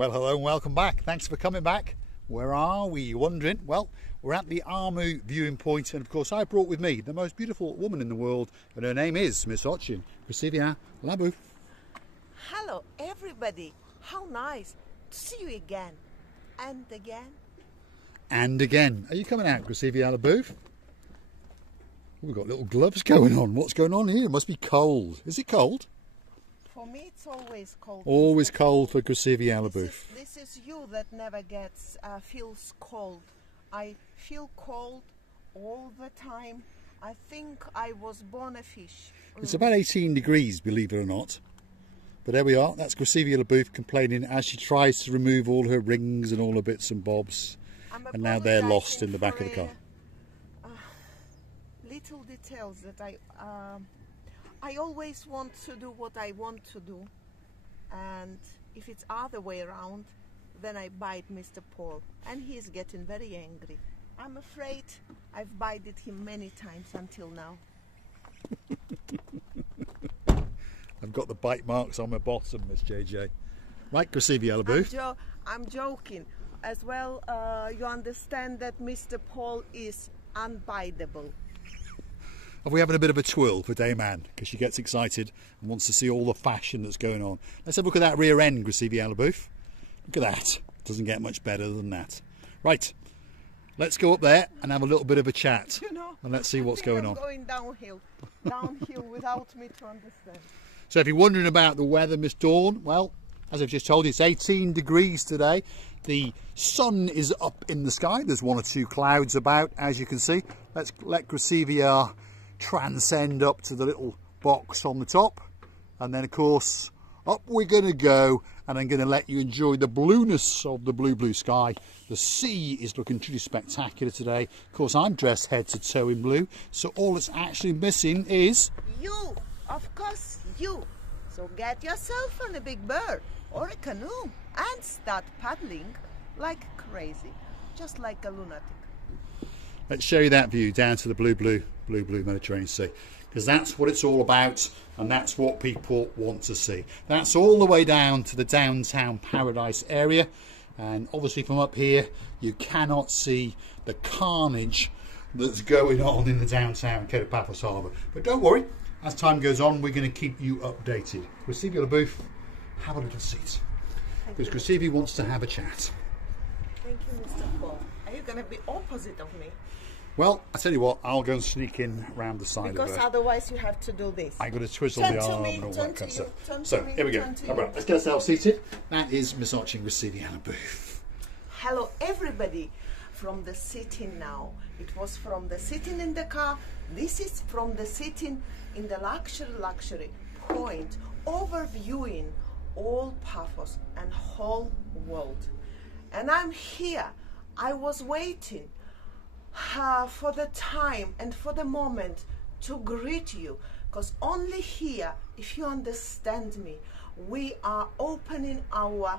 Well, hello and welcome back. Thanks for coming back. Where are we, you're wondering? Well, we're at the Armu viewing point, and of course I brought with me the most beautiful woman in the world, and her name is Miss Ochin. Receive Labu. Hello everybody, how nice to see you again and again. And again. Are you coming out, Gracivia Labu? We've got little gloves going on. What's going on here? It must be cold. Is it cold? For me it's always cold. Always cold for Gracivia Labu. This is you that never feels cold. I feel cold all the time. I think I was born a fish. It's about 18 degrees, believe it or not. But there we are. That's Gracivia Labu complaining as she tries to remove all her rings and all her bits and bobs. And now they're lost in the back of the car. Little details that I always want to do what I want to do, and if it's other way around, then I bite Mr. Paul, and he's getting very angry. I'm afraid I've bited him many times until now. I've got the bite marks on my bottom, Miss JJ. Right, Gracivia Labu? I'm joking. As well, you understand that Mr. Paul is unbiteable. Are we having a bit of a twirl for Dame Anne? Because she gets excited and wants to see all the fashion that's going on. Let's have a look at that rear end, Gracivia Labu. Look at that. Doesn't get much better than that. Right, let's go up there and have a little bit of a chat. You know, and let's see what's going on. Going downhill without me to understand. So if you're wondering about the weather, Miss Dawn, well, as I've just told you, it's 18 degrees today. The sun is up in the sky. There's one or two clouds about, as you can see. Let's let Gracivia transcend up to the little box on the top. And then, of course, up we're going to go. And I'm going to let you enjoy the blueness of the blue sky. The sea is looking truly spectacular today. Of course, I'm dressed head to toe in blue. So all that's actually missing is... you, of course, you. So get yourself on a big bird or a canoe and start paddling like crazy, just like a lunatic. Let's show you that view down to the blue Mediterranean Sea, because that's what it's all about, and that's what people want to see. That's all the way down to the downtown paradise area, and obviously from up here you cannot see the carnage that's going on in the downtown Cape of Paphos Harbour. But don't worry, as time goes on we're going to keep you updated. Gracivia Labu, have a little seat, because Gracivia wants to have a chat. Thank you, Mr. Paul. Are you going to be opposite of me? Well, I tell you what, I'll go and sneak in round the side because of her. Otherwise you have to do this. I got to twizzle the arm and all that kind of stuff. So here we go. All right, let's get ourselves seated. That is Miss Ochin Gracivia Labu. Hello everybody from the sitting now. It was from the sitting in the car. This is from the sitting in the luxury point, overviewing all Paphos and whole world. And I'm here. I was waiting for the time and for the moment to greet you, because only here, if you understand me, we are opening our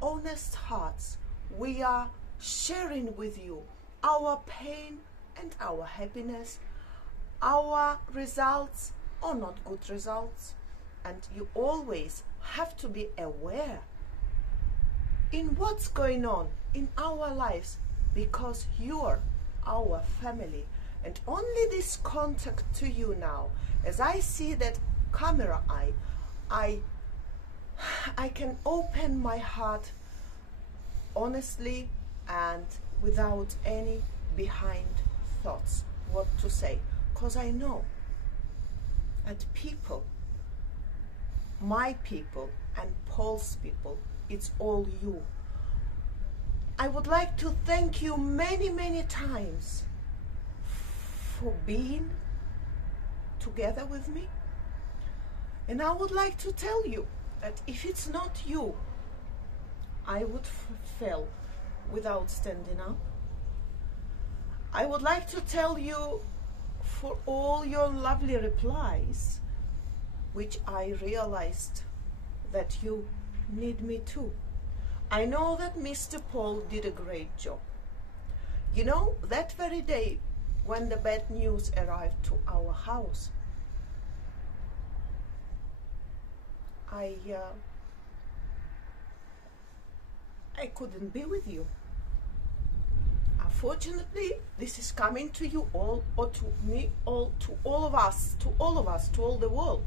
honest hearts. We are sharing with you our pain and our happiness, our results or not good results. And you always have to be aware in what's going on in our lives, because you're our family. And only this contact to you now, as I see that camera eye, I can open my heart honestly and without any behind thoughts what to say, because I know that people, my people and Paul's people, it's all you. I would like to thank you many times for being together with me. And I would like to tell you that if it's not you, I would fail without standing up. I would like to tell you for all your lovely replies, which I realized that you need me too. I know that Mr. Paul did a great job. You know, that very day when the bad news arrived to our house, I couldn't be with you. Unfortunately, this is coming to you all, or to me, all, to all of us, to all the world.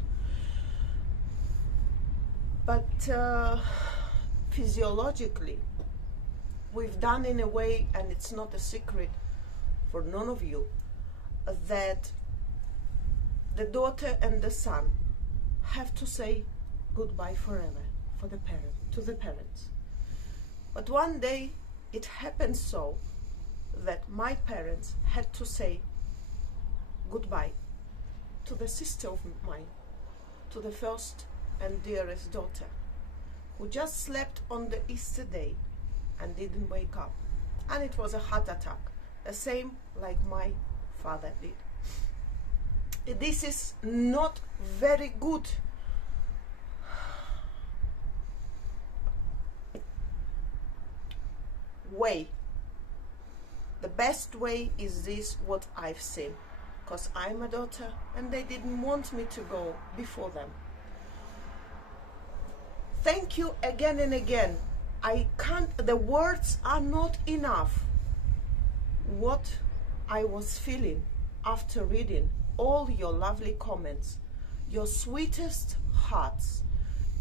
But physiologically, we've done in a way, and it's not a secret for none of you, that the daughter and the son have to say goodbye forever to the parents. But one day it happened so that my parents had to say goodbye to the sister of mine, to the first and dearest daughter, who just slept on the Easter day and didn't wake up. And it was a heart attack, the same like my father did. This is not very good. Way. The best way is this, what I've seen, because I'm a daughter and they didn't want me to go before them. Thank you again and again. I can't, the words are not enough. What I was feeling after reading all your lovely comments, your sweetest hearts,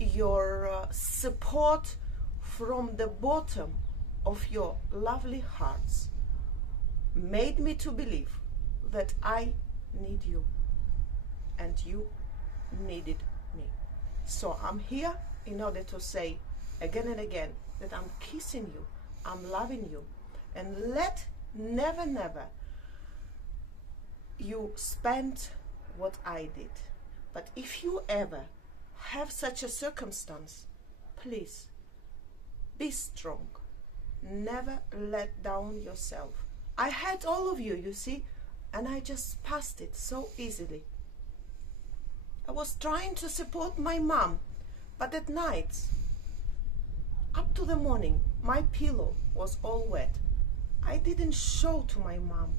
your support from the bottom of your lovely hearts, made me to believe that I need you and you needed me. So I'm here in order to say again and again that I'm kissing you, I'm loving you, and let never you spend what I did. But if you ever have such a circumstance, please be strong. Never let down yourself. I had all of you, you see, and I just passed it so easily. I was trying to support my mom, but at night, up to the morning, my pillow was all wet. I didn't show to my mom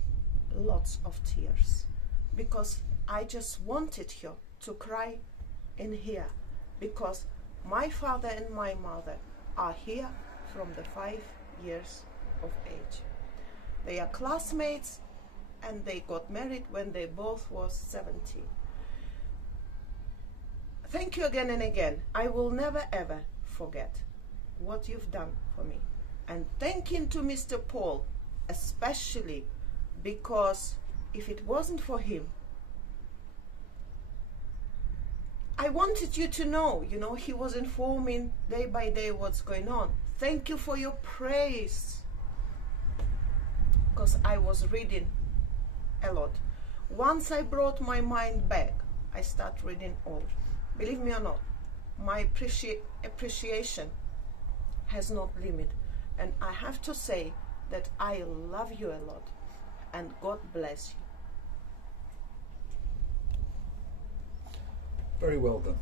lots of tears because I just wanted her to cry in here, because my father and my mother are here from the 5 years of age. They are classmates and they got married when they both was 17. Thank you again and again. I will never ever forget what you've done for me. And thanking to Mr. Paul, especially because if it wasn't for him, I wanted you to know, you know, he was informing day by day what's going on. Thank you for your praise. Because I was reading a lot. Once I brought my mind back, I start reading all. Believe me or not, my appreciation has no limit. And I have to say that I love you a lot. And God bless you. Very well done.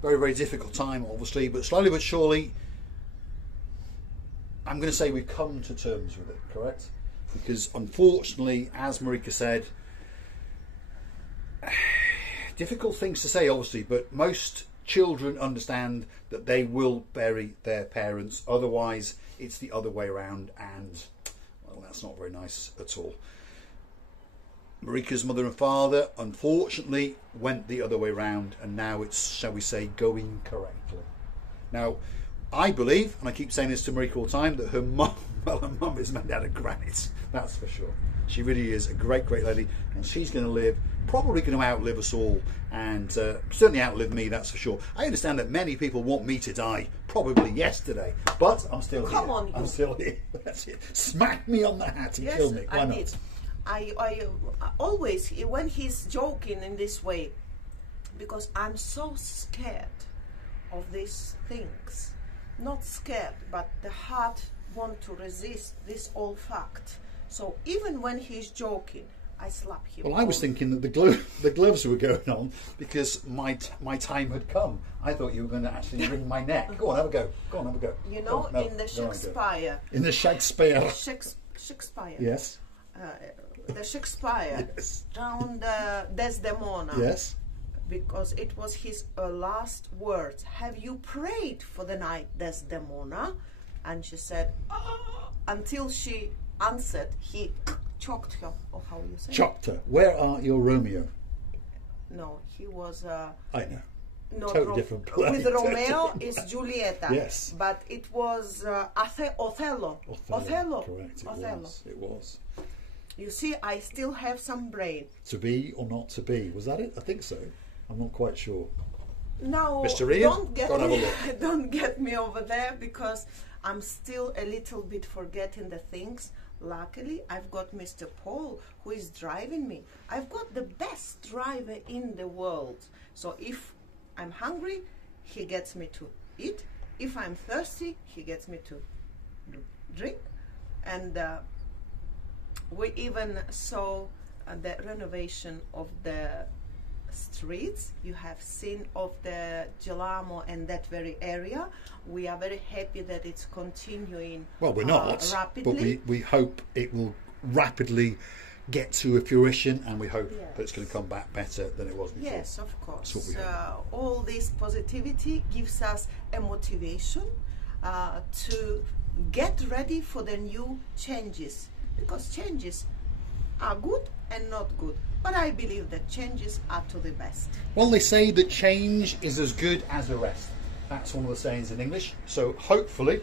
Very, very difficult time, obviously, but slowly but surely, I'm going to say we've come to terms with it, correct? Because unfortunately, as Marika said, difficult things to say, obviously, but most children understand that they will bury their parents. Otherwise, it's the other way around, and, well, that's not very nice at all. Marika's mother and father, unfortunately, went the other way around, and now it's, shall we say, going correctly. Now, I believe, and I keep saying this to Marika all the time, that her mum, well, her mum is made out of granite, that's for sure. She really is a great, great lady, and she's going to live, probably going to outlive us all, and certainly outlive me, that's for sure. I understand that many people want me to die, probably yesterday, but I'm still here. Come on, you. I'm still here. That's it. Smack me on the hat and kill me. Why not? Did. I always, when he's joking in this way, because I'm so scared of these things. Not scared, but the heart want to resist this old fact. So even when he's joking, I slap him. Well, I was thinking that the gloves were going on because my time had come. I thought you were going to actually wring my neck. Go on, have a go. Go on, have a go. You know, in the Shakespeare. In the Shakespeare. Shakespeare. Yes. The Shakespeare. Yes. Down the Desdemona. Yes. Because it was his last words. Have you prayed for the night, Desdemona? and she said, "Ah," until she answered, he choked her, or how you say? Chopped her. Where are your Romeo? No, he was. I know. Not Totally different play. With Romeo is Giulietta. Yes. But it was Othello. Correct. Othello. It was. You see, I still have some brain. To be or not to be. Was that it? I think so. I'm not quite sure. Now, Mr. Ian, don't get me over there, because I'm still a little bit forgetting the things. Luckily, I've got Mr. Paul who is driving me. I've got the best driver in the world. So if I'm hungry, he gets me to eat. If I'm thirsty, he gets me to drink. And we even saw the renovation of the streets. You have seen of the Gelamo and that very area. We are very happy that it's continuing. Well, we're not, rapidly. but we hope it will rapidly get to a fruition, and we hope that it's going to come back better than it was before. Yes, of course. That's what we hope. All this positivity gives us a motivation to get ready for the new changes, because changes are good and not good, but I believe that changes are to the best. Well, they say that change is as good as a rest. That's one of the sayings in English. So hopefully,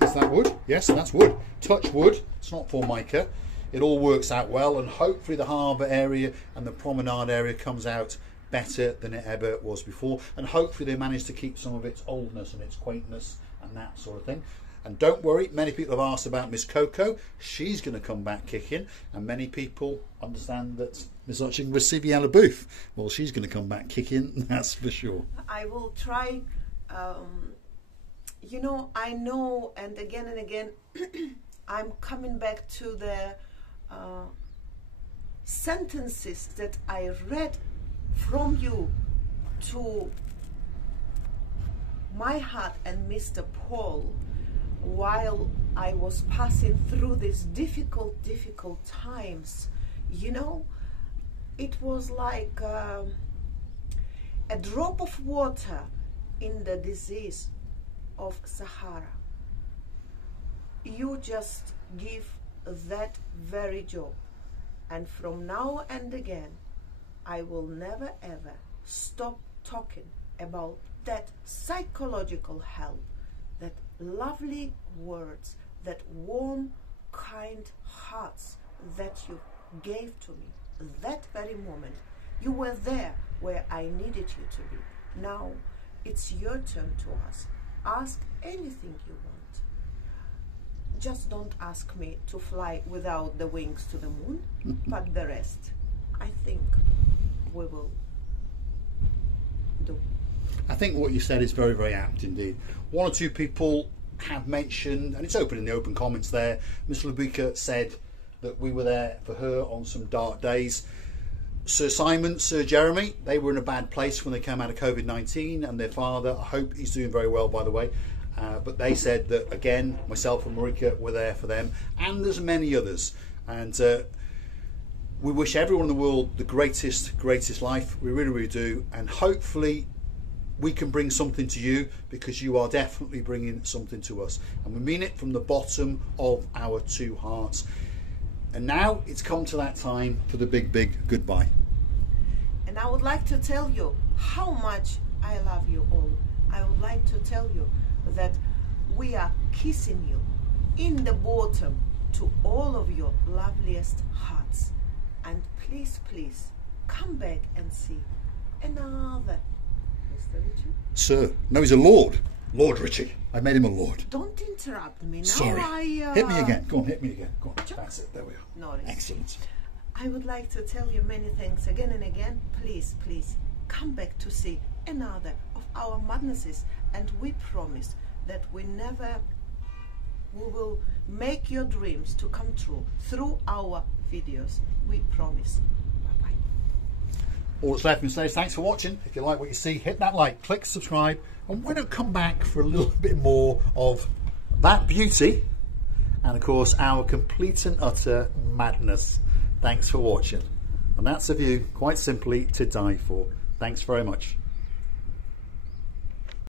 is that wood? Yes, that's wood. Touch wood. It's not for Marika. It all works out well, and hopefully the harbour area and the promenade area comes out better than it ever was before, and hopefully they manage to keep some of its oldness and its quaintness and that sort of thing. And don't worry, many people have asked about Miss Coco. She's going to come back kicking, and many people understand that Miss Hutching was Siviella Booth. Well, she's going to come back kicking, that's for sure. I will try. You know, I know, and again, I'm coming back to the sentences that I read from you to my heart and Mr. Paul while I was passing through these difficult times. You know, it was like a drop of water in the disease of Sahara. You just give that very job, and from now and again I will never ever stop talking about that psychological help, that lovely words, that warm, kind hearts that you gave to me that very moment. You were there where I needed you to be. Now it's your turn to ask. Ask anything you want. Just don't ask me to fly without the wings to the moon, but the rest, I think we will do. I think what you said is very, very apt indeed. One or two people have mentioned, and it's open in the open comments there, Miss Marika said that we were there for her on some dark days. Sir Simon, Sir Jeremy, they were in a bad place when they came out of COVID-19, and their father, I hope he's doing very well, by the way, but they said that, again, myself and Marika were there for them, and there's many others, and we wish everyone in the world the greatest life. We really, really do, and hopefully we can bring something to you, because you are definitely bringing something to us, and we mean it from the bottom of our two hearts. And now it's come to that time for the big goodbye. And I would like to tell you how much I love you all. I would like to tell you that we are kissing you in the bottom to all of your loveliest hearts. And please, please, come back and see another Mr. Richie. Sir. No, he's a Lord. Lord Richie. I made him a Lord. Don't interrupt me. Now Sorry. Hit me again. Go on, hit me again. Go on. That's it. There we are. No, excellent. I would like to tell you many thanks again and again. Please, please, come back to see another of our madnesses. And we promise that we will make your dreams to come true through our videos. We promise. Bye-bye. All that's left me to say is thanks for watching. If you like what you see, hit that like, click subscribe, and why don't come back for a little bit more of that beauty and of course our complete and utter madness. Thanks for watching. And that's a view, quite simply, to die for. Thanks very much.